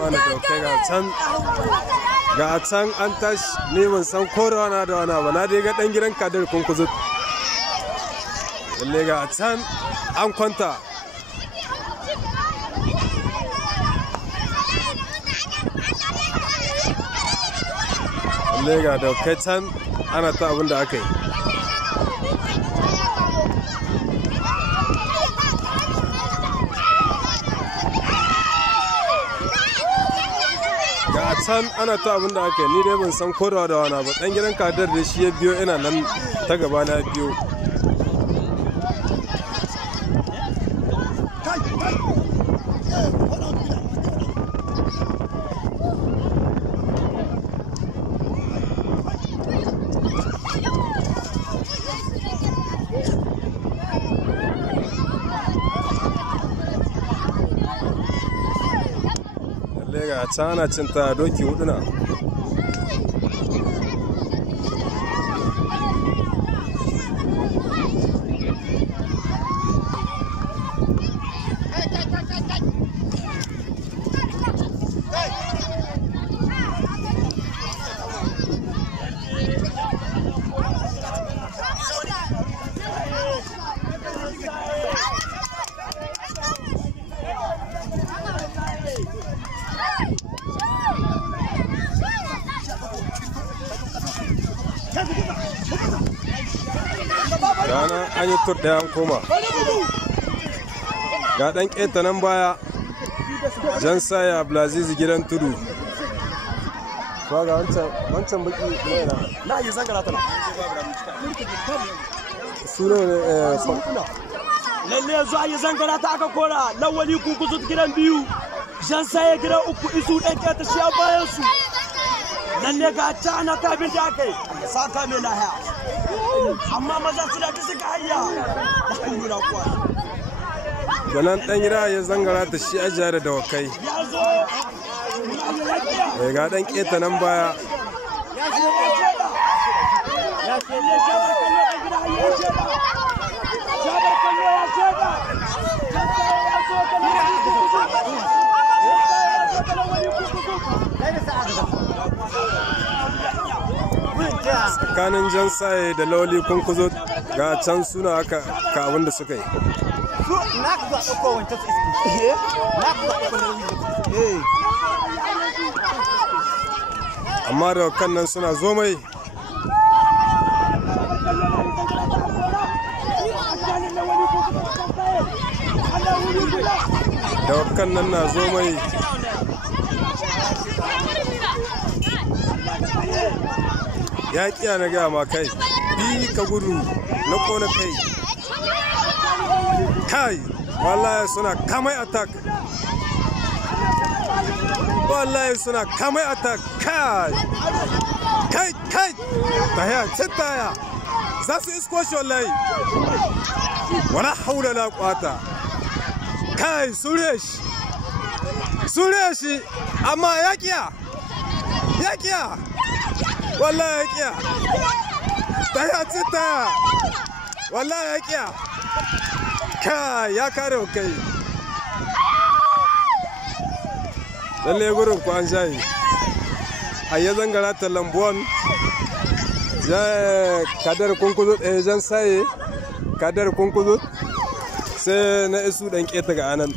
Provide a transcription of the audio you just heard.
wani daukai ga can an tashi ne ban san korawa na da wani ba na dai ga dan gidan kadar kunkuzut lalle ga can an kwanta lalle ga daukai can ana ta abin da aka yi ga can ana ta abin da aka yi ni dai ban san kodawa da wana ba dan gidan kadar da shi ya biyo ina nan ta gaba na biyo ga can ana cinta doki hudu na Gana an yi tur ɗaya an koma ga ɗan ƙeta nan baya jan saya Abdulaziz gidan tudu ba ga wancan baki na yi zangara tana suna ne lalle yanzu an yi zangara ta aka kora lawali kukuzu gidan biyu jan saya gidan uku isu ɗan ƙeta shi a bayan su lalle ga ta ana tabin da aka yi saka mai lahiya amma maza suna ta suka hayya da hanyura kuwa gwanan ɗan gida ya zangara ta shi ajiya da dawakai mai ga ɗan ƙeta nan baya tsakanin jan saye da lauli kunkuzo ga can suna aka ka abin da suka yi amma da kan nan suna zo mai da kan nan na zo mai ya kiya na gaya ma kai bi ka gudu na kona kai kai wallahi suna kamai attack wallahi suna kamai attack kai taya taya za su isko shi wallahi wala haula la quwata kai suresh amma ya kiya wallahi ya kiya taya wallahi ya kiya kai ya kare kai lalle gurin ku an shayi a ya zangara ta lambuwan ya kadar kunkuzu jan saye kadar kunkuzu sai na isu dan keta ga anan